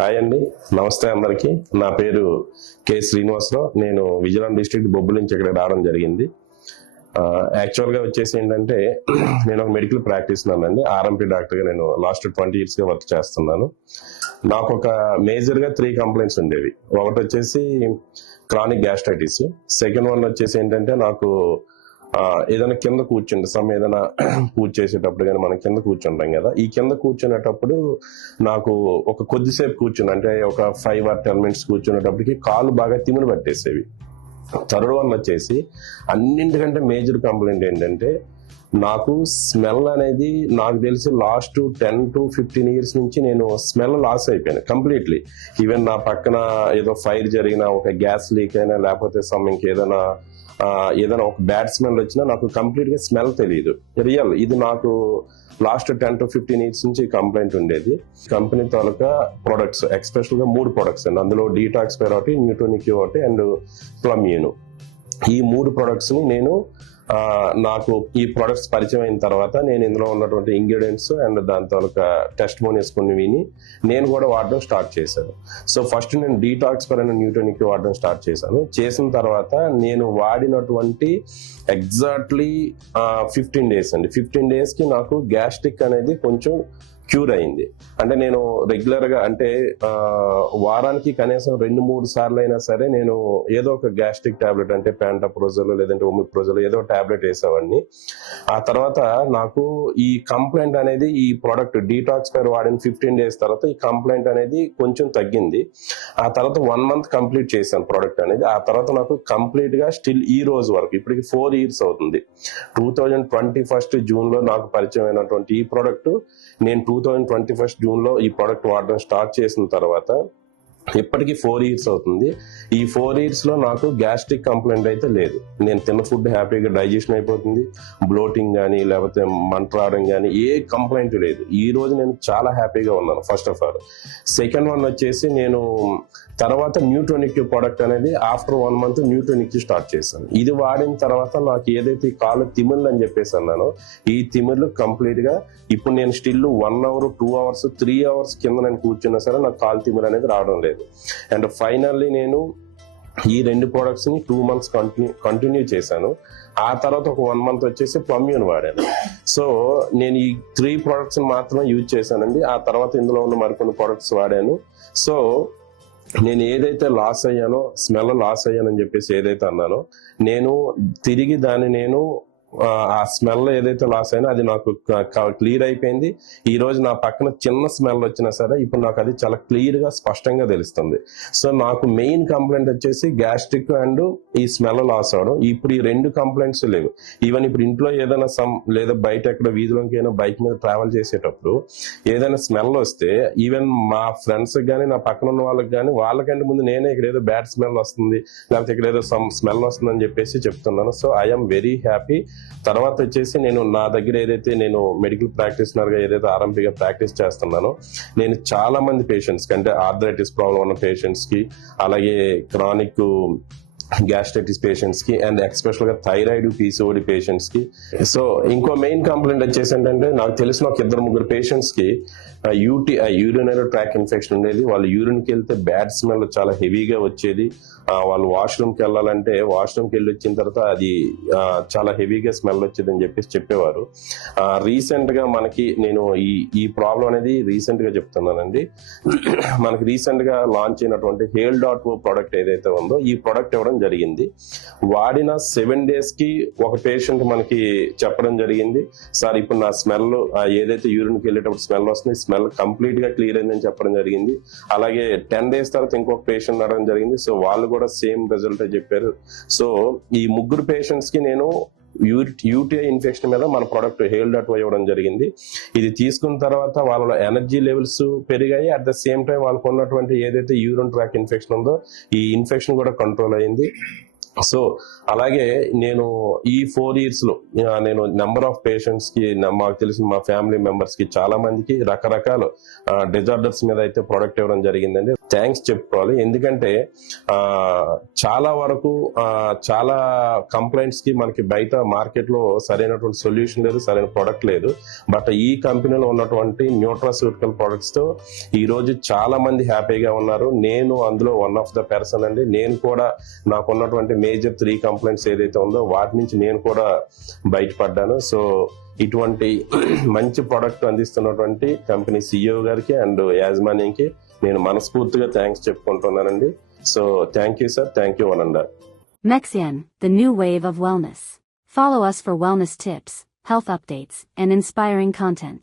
Hi అండి, నమస్తే అందరికి. నా పేరు కె శ్రీనివాసరావు. నేను విజయనగరం డిస్ట్రిక్ట్ బొబ్బుల నుంచి ఇక్కడ రావడం జరిగింది. యాక్చువల్గా వచ్చేసి ఏంటంటే నేను ఒక మెడికల్ ప్రాక్టీషనర్ అండి. ఆర్ఎంపీ డాక్టర్గా నేను లాస్ట్ 20 yearsగా వర్క్ చేస్తున్నాను. నాకు ఒక మేజర్గా 3 complaints ఉండేవి. ఒకటి వచ్చేసి క్రానిక్ గ్యాస్ట్రైటిస్. సెకండ్ వన్ వచ్చేసి ఏంటంటే నాకు ఏదైనా కింద కూర్చుంటే ఏదైనా పూజ చేసేటప్పుడు కానీ మనం కింద కూర్చుంటాం కదా, ఈ కింద కూర్చునేటప్పుడు నాకు ఒక కొద్దిసేపు కూర్చుని అంటే ఒక 5 or 10 minutes కూర్చునేటప్పటికి కాళ్ళు బాగా తిమ్మిడి పట్టేసేవి. థర్డ్ వన్ వచ్చేసి అన్నింటికంటే మేజర్ కంప్లైంట్ ఏంటంటే నాకు స్మెల్ అనేది నాకు తెలిసి లాస్ట్ 10 to 15 years నుంచి నేను స్మెల్ లాస్ అయిపోయాను కంప్లీట్లీ. ఈవెన్ నా పక్కన ఏదో ఫైర్ జరిగినా, ఒక గ్యాస్ లీక్ అయినా, లేకపోతే ఇంకేదైనా ఒక బ్యాడ్ స్మెల్ వచ్చినా నాకు కంప్లీట్ గా స్మెల్ తెలియదు. రియల్ ఇది నాకు లాస్ట్ 10 to 15 years నుంచి కంప్లైంట్ ఉండేది. కంపెనీ తాలూకా ప్రొడక్ట్స్ ఎక్స్పెషల్ గా 3 products అండి. అందులో డీటాక్స్పైర్ ఒకటి, న్యూటోనిక్ ఒకటి అండ్ ప్లమ్యూన్. ఈ 3 products ని నేను నాకు ఈ ప్రొడక్ట్స్ పరిచయం అయిన తర్వాత నేను ఇందులో ఉన్నటువంటి ఇంగ్రీడియంట్స్ అండ్ దాని తాలూకా టెస్టిమోనియల్స్ కొన్ని విని నేను కూడా వాడడం స్టార్ట్ చేశాను. సో ఫస్ట్ నేను డీటాక్స్పైర్ అండ్ న్యూటోనిక్ వాడడం స్టార్ట్ చేశాను. చేసిన తర్వాత నేను వాడినటువంటి ఎగ్జాక్ట్లీ 15 days అండి. 15 days కి నాకు గ్యాస్ట్రిక్ అనేది కొంచెం క్యూర్ అయింది. అంటే నేను రెగ్యులర్ గా అంటే వారానికి కనీసం 2-3 సార్లు అయినా సరే నేను ఏదో ఒక గ్యాస్ట్రిక్ టాబ్లెట్ అంటే ప్యాంటాప్రోజోల్ లేదంటే ఒమిప్రోజోల్ ఏదో టాబ్లెట్ వేసేవాడిని. ఆ తర్వాత నాకు ఈ కంప్లైంట్ అనేది ఈ ప్రోడక్ట్ డీటాక్స్పైర్ వాడిన 15 days తర్వాత ఈ కంప్లైంట్ అనేది కొంచెం తగ్గింది. ఆ తర్వాత 1 month కంప్లీట్ చేశాను ప్రోడక్ట్ అనేది. ఆ తర్వాత నాకు కంప్లీట్ గా స్టిల్ ఈ రోజు వరకు ఇప్పటికి 4 years అవుతుంది. 2021 June లో నాకు పరిచయం అయినటువంటి ఈ ప్రోడక్ట్ నేను 2021 June లో ఈ ప్రోడక్ట్ వాడడం స్టార్ట్ చేసిన తర్వాత ఇప్పటికీ 4 years అవుతుంది. ఈ 4 years లో నాకు గ్యాస్ట్రిక్ కంప్లైంట్ అయితే లేదు. నేను తిన్న ఫుడ్ హ్యాపీగా డైజెషన్ అయిపోతుంది. బ్లోటింగ్ కానీ లేకపోతే మంట రావడం కానీ ఏ కంప్లైంట్ లేదు. ఈ రోజు నేను చాలా హ్యాపీగా ఉన్నాను. First of all second one వచ్చేసి నేను తర్వాత న్యూటోనిక్ ప్రోడక్ట్ అనేది ఆఫ్టర్ 1 month న్యూటోనిక్ స్టార్ట్ చేశాను. ఇది వాడిన తర్వాత నాకు ఏదైతే కాళ్ళు తిమ్మిర్లు అని చెప్పేసి అన్నానో ఈ తిమ్మిర్లు కంప్లీట్ గా ఇప్పుడు నేను స్టిల్ 1 hour 2 hours 3 hours కింద నేను కూర్చున్నా సరే నాకు కాలు తిమ్మిరి అనేది రావడం లేదు. అండ్ ఫైనల్లీ నేను ఈ 2 products ని 2 months కంటిన్యూ చేశాను. ఆ తర్వాత ఒక 1 month వచ్చేసి ప్లమ్యూన్ వాడాను. సో నేను ఈ 3 products మాత్రమే యూజ్ చేశానండి. ఆ తర్వాత ఇందులో ఉన్న మరికొన్ని ప్రొడక్ట్స్ వాడాను. సో నేను ఏదైతే లాస్ అయ్యానో స్మెల్ లాస్ అయ్యానని చెప్పేసి ఏదైతే అన్నానో నేను తిరిగి దాన్ని నేను ఆ స్మెల్ ఏదైతే లాస్ అయినా అది నాకు క్లియర్ అయిపోయింది. ఈ రోజు నా పక్కన చిన్న స్మెల్ వచ్చినా సరే ఇప్పుడు నాకు అది చాలా క్లియర్ గా స్పష్టంగా తెలుస్తుంది. సో నాకు మెయిన్ కంప్లైంట్ వచ్చేసి గ్యాస్ట్రిక్ అండ్ ఈ స్మెల్ లాస్ అవడం. ఇప్పుడు ఈ 2 complaints లేవు. ఈవెన్ ఇప్పుడు ఇంట్లో ఏదైనా లేదా బయట ఎక్కడ వీధిలోకి అయినా బైక్ మీద ట్రావెల్ చేసేటప్పుడు ఏదైనా స్మెల్ వస్తే ఈవెన్ మా ఫ్రెండ్స్ కానీ నా పక్కన ఉన్న వాళ్ళకి కానీ వాళ్ళకంటే ముందు నేనే ఇక్కడ ఏదో బ్యాడ్ స్మెల్ వస్తుంది లేకపోతే ఇక్కడ ఏదో స్మెల్ వస్తుంది అని చెప్పేసి చెప్తున్నాను. So I'm very happy. తర్వాత వచ్చేసి నేను నా దగ్గర ఏదైతే నేను మెడికల్ ప్రాక్టీషనర్ గా ఏదైతే ఆర్ఎంపీగా ప్రాక్టీస్ చేస్తున్నానో నేను చాలా మంది పేషెంట్స్ కి అంటే ఆర్థరైటిస్ ప్రాబ్లం ఉన్న పేషెంట్స్ కి అలాగే క్రానిక్ గ్యాస్ట్రైటిస్ పేషెంట్స్ కి అండ్ ఎక్స్పెషల్ గా థైరాయిడ్ పీసీఓడి పేషెంట్స్ కి. సో ఇంకో మెయిన్ కంప్లైంట్ వచ్చేసి ఏంటంటే నాకు తెలిసిన ఒక 2-3 పేషెంట్స్ కి యూరినరీ ట్రాక్ ఇన్ఫెక్షన్ ఉండేది. వాళ్ళు యూరిన్ కి వెళ్తే బ్యాడ్ స్మెల్ చాలా హెవీగా వచ్చేది. వాళ్ళు వాష్రూమ్ కి వెళ్ళాలంటే వాష్రూమ్ కి వెళ్ళి వచ్చిన తర్వాత అది చాలా హెవీగా స్మెల్ వచ్చేది అని చెప్పేసి చెప్పేవారు. రీసెంట్ గా మనకి నేను ఈ ప్రాబ్లం అనేది రీసెంట్ గా చెప్తున్నానండి. మనకి రీసెంట్ గా లాంచ్ అయినటువంటి Hale.O ప్రోడక్ట్ ఏదైతే ఉందో ఈ ప్రోడక్ట్ ఇవ్వడం జరిగింది. వాడిన 7 days కి ఒక పేషెంట్ మనకి చెప్పడం జరిగింది, సార్ ఇప్పుడు నా స్మెల్ ఏదైతే యూరిన్ కి వెళ్ళేటప్పుడు స్మెల్ వస్తుంది స్మెల్ కంప్లీట్ గా క్లియర్ అయిందని చెప్పడం జరిగింది. అలాగే 10 days తర్వాత ఇంకొక పేషెంట్ అడగడం జరిగింది. సో వాళ్ళు కూడా సేమ్ రిజల్ట్ చెప్పారు. సో ఈ 3 పేషెంట్స్ కి నేను యూటీఐ ఇన్ఫెక్షన్ మీద మన ప్రోడక్ట్ Hale.O ఇవ్వడం జరిగింది. ఇది తీసుకున్న తర్వాత వాళ్ళ ఎనర్జీ లెవెల్స్ పెరిగాయి. అట్ ద సేమ్ టైం వాళ్ళకు ఉన్నటువంటి ఏదైతే యూరిన్ ట్రాక్ ఇన్ఫెక్షన్ ఉందో ఈ ఇన్ఫెక్షన్ కూడా కంట్రోల్ అయింది. సో అలాగే నేను ఈ 4 years లో నేను నెంబర్ ఆఫ్ పేషెంట్స్ కి మాకు తెలిసిన మా ఫ్యామిలీ మెంబర్స్ కి చాలా మందికి రకరకాల డిజార్డర్స్ మీద అయితే ప్రోడక్ట్ ఇవ్వడం జరిగిందండి. థ్యాంక్స్ చెప్పుకోవాలి. ఎందుకంటే చాలా వరకు చాలా కంప్లైంట్స్ కి మనకి బయట మార్కెట్ లో సరైనటువంటి సొల్యూషన్ లేదు, సరైన ప్రొడక్ట్ లేదు. బట్ ఈ కంపెనీలో ఉన్నటువంటి న్యూట్రాస్యూటికల్ ప్రొడక్ట్స్ తో ఈ రోజు చాలా మంది హ్యాపీగా ఉన్నారు. నేను అందులో వన్ ఆఫ్ ద పర్సన్ అండి. నేను కూడా నాకున్నటువంటి మేజర్ 3 కంప్లైంట్స్ ఏదైతే ఉందో వాటి నుంచి నేను కూడా బయటపడ్డాను. సో ఇటువంటి మంచి ప్రొడక్ట్ అందిస్తున్నటువంటి కంపెనీ CEO గారికి అండ్ యాజమాన్యంకి నేను మనస్ఫూర్తిగా థ్యాంక్స్ చెప్పుకుంటున్నానండి. So thank you sir, thank you one and all. Mexian, the new wave of wellness. Follow us for wellness tips, health updates, and inspiring content.